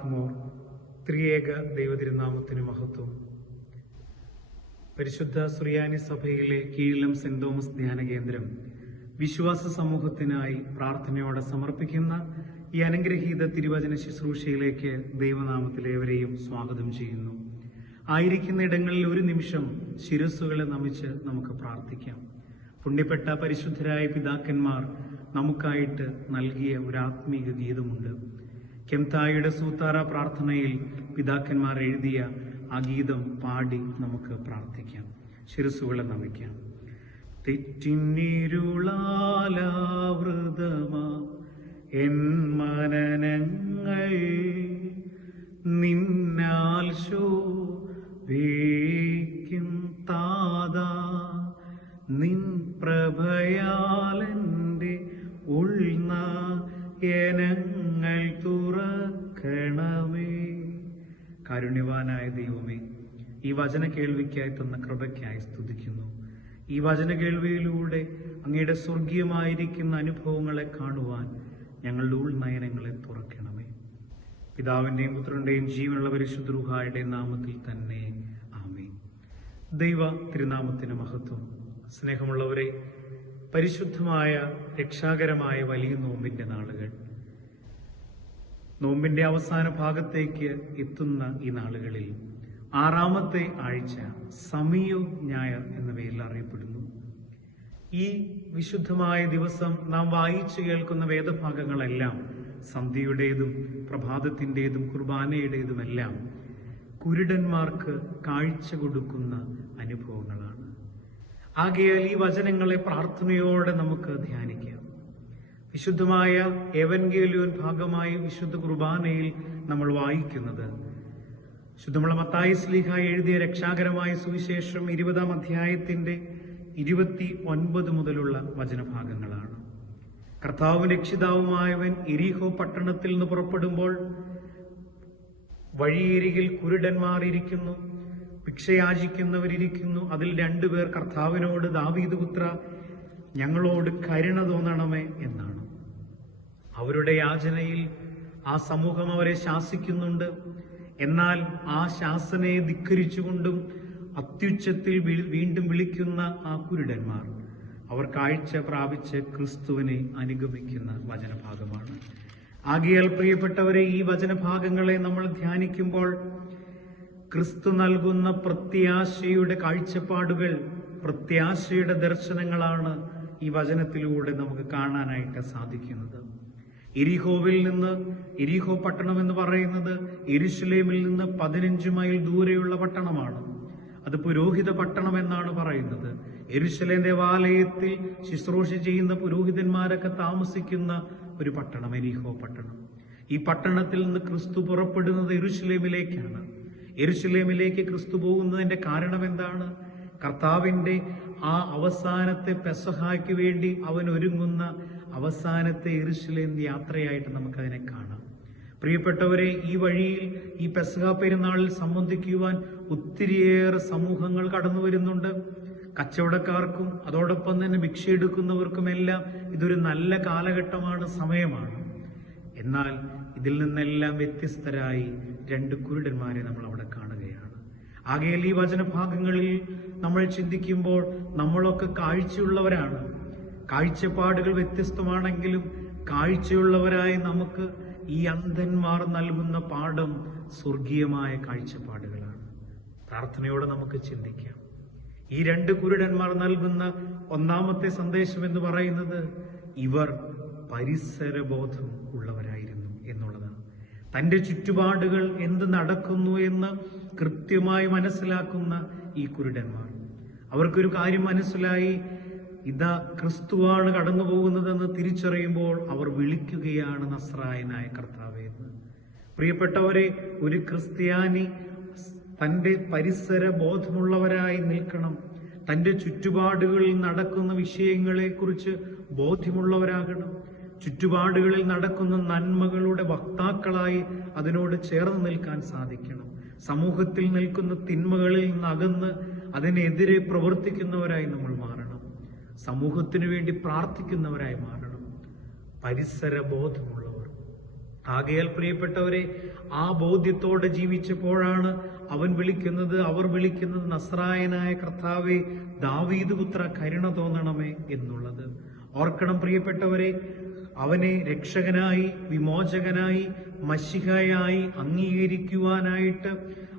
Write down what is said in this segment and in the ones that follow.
ബാറക്കുമോർ. ത്രിയേക ദൈവതിരുനാമത്തിന് മഹത്വം. പരിശുദ്ധ സുറിയാനി സഭയിലെ കീഴിലം സെന്റ് തോമസ് ധ്യാന കേന്ദ്രം വിശ്വാസ സമൂഹത്തിനായി പ്രാർത്ഥനയോടെ സമർപ്പിക്കുന്ന ഈ അനുഗ്രഹീത തിരുവചന ശുശ്രൂഷയിലേക്ക് ദൈവനാമത്തിലേവരെയും സ്വാഗതം ചെയ്യുന്നു. ആയിരിക്കുന്ന ഇടങ്ങളിൽ ഒരു നിമിഷം ശിരസ്സുകളെ നമിച്ച് നമുക്ക് പ്രാർത്ഥിക്കാം. പുണ്യപ്പെട്ട പരിശുദ്ധരായ പിതാക്കന്മാർ നമുക്കായിട്ട് നൽകിയ ഒരു ആത്മീക ഗീതമുണ്ട്. കെംതായുടെ സൂത്താറ പ്രാർത്ഥനയിൽ പിതാക്കന്മാർ എഴുതിയ ആ ഗീതം പാടി നമുക്ക് പ്രാർത്ഥിക്കാം. ശിരസ്സുകളെ നമിക്കാം. തെറ്റിന്നിരുളാലാവൃതമാ എൻ മനനങ്ങൾ നിന്നാൽ ശോഭിക്കും താതാ, നിൻ പ്രഭയാലെന്റെ ഉൾനയനങ്ങൾ തുറക്കണമേ. കാരുണ്യവാനായ ദൈവമേ, ഈ വചന കേൾവിക്കായി തന്ന കൃപയ്ക്കായി സ്തുതിക്കുന്നു. ഈ വചന കേൾവിയിലൂടെ അങ്ങയുടെ സ്വർഗീയമായിരിക്കുന്ന അനുഭവങ്ങളെ കാണുവാൻ ഞങ്ങളുടെ ഉൾനയനങ്ങളെ തുറക്കണമേ. പിതാവിന്റെയും പുത്രന്റെയും ജീവനുള്ള പരിശുദ്ധ റൂഹായുടെ നാമത്തിൽ തന്നെ ആമേൻ. ദൈവ തിരുനാമത്തിന് മഹത്വം. സ്നേഹമുള്ളവരെ, പരിശുദ്ധമായ രക്ഷാകരമായ വലിയ നോമ്പിന്റെ നാളുകൾ, നോമ്പിന്റെ അവസാന ഭാഗത്തേക്ക് എത്തുന്ന ഈ നാളുകളിൽ ആറാമത്തെ ആഴ്ച സമയോ ഞായർ എന്ന പേരിൽ അറിയപ്പെടുന്നു. ഈ വിശുദ്ധമായ ദിവസം നാം വായിച്ചു കേൾക്കുന്ന വേദഭാഗങ്ങളെല്ലാം സന്ധ്യയുടേതും പ്രഭാതത്തിൻ്റെതും കുർബാനയുടേതുമെല്ലാം കുരുടന്മാർക്ക് കാഴ്ച കൊടുക്കുന്ന അനുഭവങ്ങളാണ്. ആകയാൽ ഈ വചനങ്ങളെ പ്രാർത്ഥനയോടെ നമുക്ക് ധ്യാനിക്കാം. വിശുദ്ധമായ എവൻഗേലിയോൻ ഭാഗമായി വിശുദ്ധ കുർബാനയിൽ നമ്മൾ വായിക്കുന്നത് ശുദ്ധമുള്ള മത്തായി ശ്ലീഹ എഴുതിയ രക്ഷാകരമായ സുവിശേഷം 20-ാം അധ്യായത്തിന്റെ 29 മുതലുള്ള വചനഭാഗങ്ങളാണ്. കർത്താവും രക്ഷിതാവുമായവൻ എരീഹോ പട്ടണത്തിൽ നിന്ന് പുറപ്പെടുമ്പോൾ വഴിയരികിൽ കുരുടന്മാർ ഇരിക്കുന്നു, ഭിക്ഷയാചിക്കുന്നവരിയ്ക്കുന്നു. അതിൽ 2 പേർ കർത്താവിനോട്, ദാവീദ് പുത്ര, ഞങ്ങളോട് കരുണ തോന്നണമേ എന്നാണ്. അവരുടെ യാചനയിൽ ആ സമൂഹം അവരെ ശാസിക്കുന്നുണ്ട്. എന്നാൽ ആ ശാസനയെ ധിക്കരിച്ചുകൊണ്ടും അത്യുച്ചത്തിൽ വീണ്ടും വിളിക്കുന്ന ആ കുരുടന്മാർ അവർ കാഴ്ച പ്രാപിച്ച് ക്രിസ്തുവിനെ അനുഗമിക്കുന്ന വചനഭാഗമാണ്. ആകയാൽ പ്രിയപ്പെട്ടവരെ, ഈ വചനഭാഗങ്ങളെ നമ്മൾ ധ്യാനിക്കുമ്പോൾ ക്രിസ്തു നൽകുന്ന പ്രത്യാശയുടെ കാഴ്ചപ്പാടുകൾ, പ്രത്യാശയുടെ ദർശനങ്ങളാണ് ഈ വചനത്തിലൂടെ നമുക്ക് കാണാനായിട്ട് സാധിക്കുന്നത്. എരീഹോവിൽ നിന്ന്, എരീഹോ പട്ടണം എന്ന് പറയുന്നത് യെരുശലേമിൽ നിന്ന് 15 മൈൽ ദൂരെയുള്ള പട്ടണമാണ്. അത് പുരോഹിത പട്ടണം എന്നാണ് പറയുന്നത്. യെരുശലേം ദേവാലയത്തിൽ ശുശ്രൂഷ ചെയ്യുന്ന പുരോഹിതന്മാരൊക്കെ താമസിക്കുന്ന ഒരു പട്ടണം എരീഹോ പട്ടണം. ഈ പട്ടണത്തിൽ നിന്ന് ക്രിസ്തു പുറപ്പെടുന്നത് യെരുശലേമിലേക്കാണ്. യെരുശലേമിലേക്ക് ക്രിസ്തു പോകുന്നതിന്റെ കാരണം എന്താണ്? കർത്താവിന്റെ ആ അവസാനത്തെ പെസഹായ്ക്ക് വേണ്ടി അവൻ ഒരുങ്ങുന്ന അവസാനത്തെ യെരുശലേം യാത്രയായിട്ട് നമുക്കതിനെ കാണാം. പ്രിയപ്പെട്ടവരെ, ഈ വഴിയിൽ ഈ പെസഹ പെരുന്നാളിൽ സംബന്ധിക്കുവാൻ ഒത്തിരിയേറെ സമൂഹങ്ങൾ കടന്നു വരുന്നുണ്ട്. കച്ചവടക്കാർക്കും അതോടൊപ്പം തന്നെ ഭിക്ഷയെടുക്കുന്നവർക്കുമെല്ലാം ഇതൊരു നല്ല കാലഘട്ടമാണ്, സമയമാണ്. എന്നാൽ ഇതിൽ നിന്നെല്ലാം വ്യത്യസ്തരായി 2 കുരുടന്മാരെ നമ്മൾ അവിടെ കാണുകയാണ്. ആകയാൽ ഈ വചനഭാഗങ്ങളിൽ നമ്മൾ ചിന്തിക്കുമ്പോൾ നമ്മളൊക്കെ കാഴ്ചയുള്ളവരാണ്. കാഴ്ചപ്പാടുകൾ വ്യത്യസ്തമാണെങ്കിലും കാഴ്ചയുള്ളവരായ നമുക്ക് ഈ അന്ധന്മാർ നൽകുന്ന പാഠം സ്വർഗീയമായ കാഴ്ചപ്പാടുകളാണ്. പ്രാർത്ഥനയോടെ നമുക്ക് ചിന്തിക്കാം. ഈ 2 കുരുടന്മാർ നൽകുന്ന ഒന്നാമത്തെ സന്ദേശം എന്ന് പറയുന്നത് ഇവർ പരിസരബോധം ഉള്ളവരായിരുന്നു എന്നുള്ളതാണ്. തന്റെ ചുറ്റുപാടുകൾ എന്ത് നടക്കുന്നു എന്ന് കൃത്യമായി മനസ്സിലാക്കുന്ന ഈ കുരുടന്മാർ, അവർക്കൊരു കാര്യം മനസ്സിലായി, ഇതാ ക്രിസ്തുവാണ് കടന്നു പോകുന്നതെന്ന് തിരിച്ചറിയുമ്പോൾ അവർ വിളിക്കുകയാണ് നസ്രായനായ കർത്താവേ എന്ന്. പ്രിയപ്പെട്ടവരെ, ഒരു ക്രിസ്ത്യാനി തന്റെ പരിസര ബോധമുള്ളവരായി നിൽക്കണം. തന്റെ ചുറ്റുപാടുകളിൽ നടക്കുന്ന വിഷയങ്ങളെക്കുറിച്ച് ബോധ്യമുള്ളവരാകണം. ചുറ്റുപാടുകളിൽ നടക്കുന്ന നന്മകളുടെ വക്താക്കളായി അതിനോട് ചേർന്ന് നിൽക്കാൻ സാധിക്കണം. സമൂഹത്തിൽ നിൽക്കുന്ന തിന്മകളിൽ നിന്നകന്ന് അതിനെതിരെ പ്രവർത്തിക്കുന്നവരായി നമ്മൾ മാറണം. സമൂഹത്തിനു വേണ്ടി പ്രാർത്ഥിക്കുന്നവരായി മാറണം. പരിസര ബോധമുള്ളവർ, ആകയാൽ പ്രിയപ്പെട്ടവരെ, ആ ബോധ്യത്തോടെ ജീവിച്ചപ്പോഴാണ് അവർ വിളിക്കുന്നത് നസ്രായനായ കർത്താവേ, ദാവീദ് പുത്ര, കരുണ തോന്നണമേ എന്നുള്ളത്. ഓർക്കണം പ്രിയപ്പെട്ടവരെ, അവനെ രക്ഷകനായി, വിമോചകനായി, മശിഹയായി അംഗീകരിക്കുവാനായിട്ട്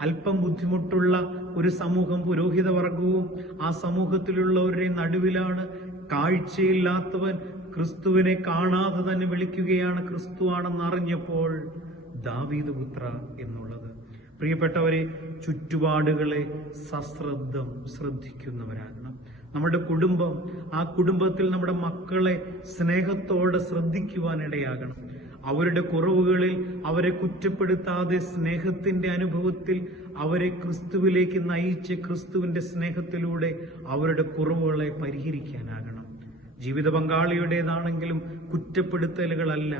അല്പം ബുദ്ധിമുട്ടുള്ള ഒരു സമൂഹം, പുരോഹിതവർഗവും ആ സമൂഹത്തിലുള്ളവരുടെ നടുവിലാണ് കാഴ്ചയില്ലാത്തവൻ ക്രിസ്തുവിനെ കാണാതെ തന്നെ വിളിക്കുകയാണ് ക്രിസ്തുവാണെന്നറിഞ്ഞപ്പോൾ ദാവീദ് പുത്ര എന്നുള്ളത്. പ്രിയപ്പെട്ടവരെ, ചുറ്റുപാടുകളെ സശ്രദ്ധം ശ്രദ്ധിക്കുന്നവരാകണം. നമ്മുടെ കുടുംബം, ആ കുടുംബത്തിൽ നമ്മുടെ മക്കളെ സ്നേഹത്തോടെ ശ്രദ്ധിക്കുവാനിടയാകണം. അവരുടെ കുറവുകളിൽ അവരെ കുറ്റപ്പെടുത്താതെ സ്നേഹത്തിന്റെ അനുഭവത്തിൽ അവരെ ക്രിസ്തുവിലേക്ക് നയിച്ച് ക്രിസ്തുവിന്റെ സ്നേഹത്തിലൂടെ അവരുടെ കുറവുകളെ പരിഹരിക്കാനാകണം. ജീവിത പങ്കാളിയുടേതാണെങ്കിലും കുറ്റപ്പെടുത്തലുകളല്ല,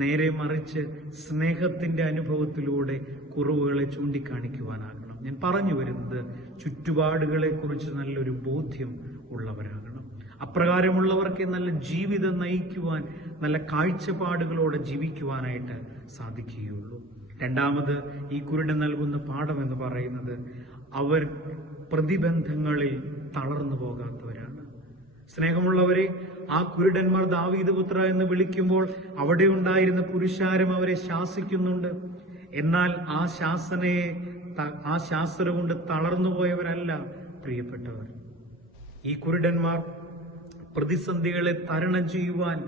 നേരെ മറിച്ച് സ്നേഹത്തിന്റെ അനുഭവത്തിലൂടെ കുറവുകളെ ചൂണ്ടിക്കാണിക്കുവാനാകണം. ഞാൻ പറഞ്ഞു വരുന്നത്, ചുറ്റുപാടുകളെ കുറിച്ച് നല്ലൊരു ബോധ്യം ഉള്ളവരാകണം. അപ്രകാരമുള്ളവർക്ക് നല്ല ജീവിതം നയിക്കുവാൻ, നല്ല കാഴ്ചപ്പാടുകളോടെ ജീവിക്കുവാനായിട്ട് സാധിക്കുകയുള്ളൂ. രണ്ടാമത് ഈ കുരുടൻ നൽകുന്ന പാഠം എന്ന് പറയുന്നത്, അവർ പ്രതിബന്ധങ്ങളിൽ തളർന്നു പോകാത്തവരാണ്. സ്നേഹമുള്ളവരെ, ആ കുരുടന്മാർ ദാവീദ് പുത്ര എന്ന് വിളിക്കുമ്പോൾ അവിടെ ഉണ്ടായിരുന്ന പുരുഷാരം അവരെ ശാസിക്കുന്നുണ്ട്. എന്നാൽ ആ ശാസന കൊണ്ട് തളർന്നു പോയവരല്ല പ്രിയപ്പെട്ടവർ. ഈ കുരുടന്മാർ പ്രതിസന്ധികളെ തരണം ചെയ്യുവാൻ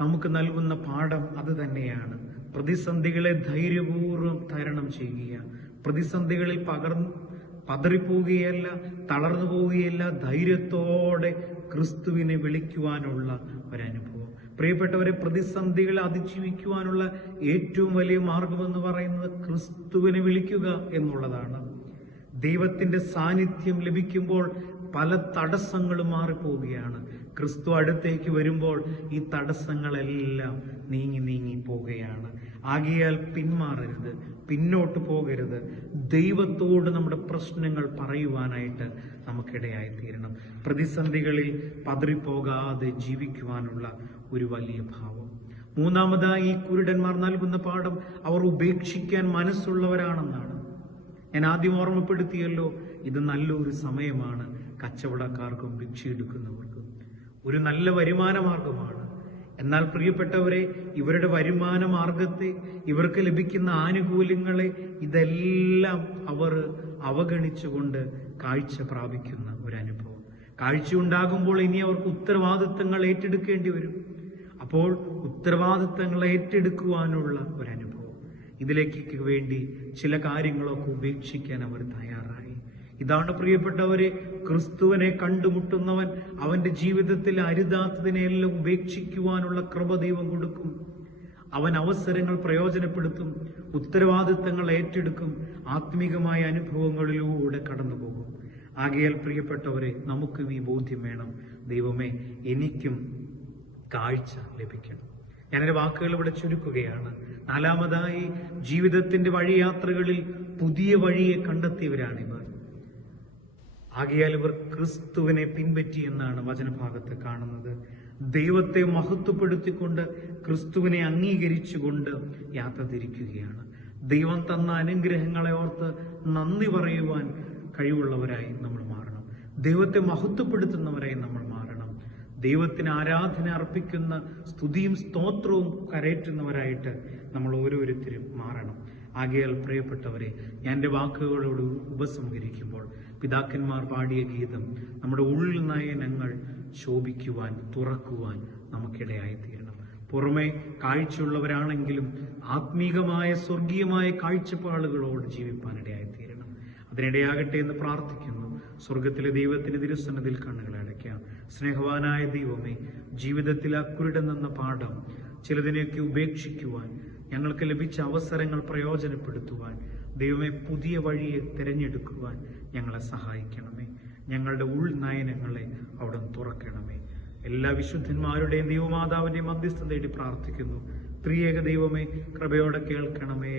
നമുക്ക് നൽകുന്ന പാഠം അത് തന്നെയാണ്. പ്രതിസന്ധികളെ ധൈര്യപൂർവ്വം തരണം ചെയ്യുക. പ്രതിസന്ധികളിൽ പതറിപ്പോവുകയല്ല, തളർന്നു പോവുകയല്ല, ധൈര്യത്തോടെ ക്രിസ്തുവിനെ വിളിക്കുവാനുള്ള ഒരനുഭവം. പ്രിയപ്പെട്ടവരെ, പ്രതിസന്ധികളെ അതിജീവിക്കുവാനുള്ള ഏറ്റവും വലിയ മാർഗമെന്ന് പറയുന്നത് ക്രിസ്തുവിനെ വിളിക്കുക എന്നുള്ളതാണ്. ദൈവത്തിന്റെ സാന്നിധ്യം ലഭിക്കുമ്പോൾ പല തടസ്സങ്ങളും മാറിപ്പോവുകയാണ്. ക്രിസ്തു അടുത്തേക്ക് വരുമ്പോൾ ഈ തടസ്സങ്ങളെല്ലാം നീങ്ങി പോവുകയാണ്. ആകയാൽ പിന്മാറരുത്, പിന്നോട്ട് പോകരുത്. ദൈവത്തോട് നമ്മുടെ പ്രശ്നങ്ങൾ പറയുവാനായിട്ട് നമുക്കിടയായി തീരണം. പ്രതിസന്ധികളിൽ പതറിപ്പോകാതെ ജീവിക്കുവാനുള്ള ഒരു വലിയ ഭാവം. മൂന്നാമതായി ഈ കുരുടന്മാർ നൽകുന്ന പാഠം, അവർ ഉപേക്ഷിക്കാൻ മനസ്സുള്ളവരാണെന്നാണ്. ഞാൻ ആദ്യം ഓർമ്മപ്പെടുത്തിയല്ലോ, ഇത് നല്ലൊരു സമയമാണ് കച്ചവടക്കാർക്കും ഭിക്ഷയെടുക്കുന്നവർക്കും. ഒരു നല്ല വരുമാന മാർഗമാണ്. എന്നാൽ പ്രിയപ്പെട്ടവരെ, ഇവരുടെ വരുമാന മാർഗത്തെ, ഇവർക്ക് ലഭിക്കുന്ന ആനുകൂല്യങ്ങളെ ഇതെല്ലാം അവർ അവഗണിച്ചുകൊണ്ട് കാഴ്ച പ്രാപിക്കുന്ന ഒരനുഭവം. കാഴ്ച ഉണ്ടാകുമ്പോൾ ഇനി അവർക്ക് ഉത്തരവാദിത്തങ്ങൾ ഏറ്റെടുക്കേണ്ടി വരും. അപ്പോൾ ഉത്തരവാദിത്തങ്ങൾ ഏറ്റെടുക്കുവാനുള്ള ഒരനുഭവം. ഇതിലേക്ക് വേണ്ടി ചില കാര്യങ്ങളൊക്കെ ഉപേക്ഷിക്കാൻ അവർ തയ്യാറായി. ഇതാണ് പ്രിയപ്പെട്ടവരെ, ക്രിസ്തുവിനെ കണ്ടുമുട്ടുന്നവൻ അവന്റെ ജീവിതത്തിൽ അരുതാത്തതിനെല്ലാം ഉപേക്ഷിക്കുവാനുള്ള കൃപ ദൈവം കൊടുക്കും. അവൻ അവസരങ്ങൾ പ്രയോജനപ്പെടുത്തും, ഉത്തരവാദിത്തങ്ങൾ ഏറ്റെടുക്കും, ആത്മീകമായ അനുഭവങ്ങളിലൂടെ കടന്നുപോകും. ആകയാൽ പ്രിയപ്പെട്ടവരെ, നമുക്കും ഈ ബോധ്യം വേണം, ദൈവമേ, എനിക്കും കാഴ്ച ലഭിക്കണം. ഞാനെന്റെ വാക്കുകൾ ഇവിടെ ചുരുക്കുകയാണ്. നാലാമതായി, ജീവിതത്തിന്റെ വഴിയാത്രകളിൽ പുതിയ വഴിയെ കണ്ടെത്തിയവരാണിവർ. ആകയാൽ ഇവർ ക്രിസ്തുവിനെ പിൻപറ്റി എന്നാണ് വചനഭാഗത്ത് കാണുന്നത്. ദൈവത്തെ മഹത്വപ്പെടുത്തിക്കൊണ്ട്, ക്രിസ്തുവിനെ അംഗീകരിച്ചുകൊണ്ട് യാത്ര തിരിക്കുകയാണ്. ദൈവം തന്ന അനുഗ്രഹങ്ങളെ ഓർത്ത് നന്ദി പറയുവാൻ കഴിവുള്ളവരായി നമ്മൾ മാറണം. ദൈവത്തെ മഹത്വപ്പെടുത്തുന്നവരായി നമ്മൾ മാറണം. ദൈവത്തിന് ആരാധന അർപ്പിക്കുന്ന, സ്തുതിയും സ്തോത്രവും കരയറ്റുന്നവരായിട്ട് നമ്മൾ ഓരോരുത്തരും മാറണം. ആകയാൽ പ്രിയപ്പെട്ടവരെ, ഞാൻ എൻ്റെ വാക്കുകളോട് ഉപസംഹരിക്കുമ്പോൾ, പിതാക്കന്മാർ പാടിയ ഗീതം നമ്മുടെ ഉൾനയനങ്ങൾ ശോഭിക്കുവാൻ, തുറക്കുവാൻ നമുക്കിടയായിത്തീരണം. പുറമെ കാഴ്ചയുള്ളവരാണെങ്കിലും ആത്മീകമായ സ്വർഗീയമായ കാഴ്ചപ്പാടുകളോട് ജീവിപ്പാനിടയായിത്തീരണം. അതിനിടയാകട്ടെ എന്ന് പ്രാർത്ഥിക്കുന്നു. സ്വർഗത്തിലെ ദൈവത്തിന് തിരുസന്നിധിയിൽ കണ്ണുകൾ അടയ്ക്കാം. സ്നേഹവാനായ ദൈവമേ, ജീവിതത്തിൽ അക്കുരുടെന്ന പാഠം ചിലതിനെയൊക്കെ ഉപേക്ഷിക്കുവാൻ, ഞങ്ങൾക്ക് ലഭിച്ച അവസരങ്ങൾ പ്രയോജനപ്പെടുത്തുവാൻ, ദൈവമേ, പുതിയ വഴിയെ തിരഞ്ഞെടുക്കുവാൻ ഞങ്ങളെ സഹായിക്കണമേ. ഞങ്ങളുടെ ഉൾനയനങ്ങളെ അവിടെ തുറക്കണമേ. എല്ലാ വിശുദ്ധന്മാരുടെയും ദൈവമാതാവിന്റെയും മധ്യസ്ഥം തേടി പ്രാർത്ഥിക്കുന്നു. ത്രിയേക ദൈവമേ, കൃപയോടെ കേൾക്കണമേ.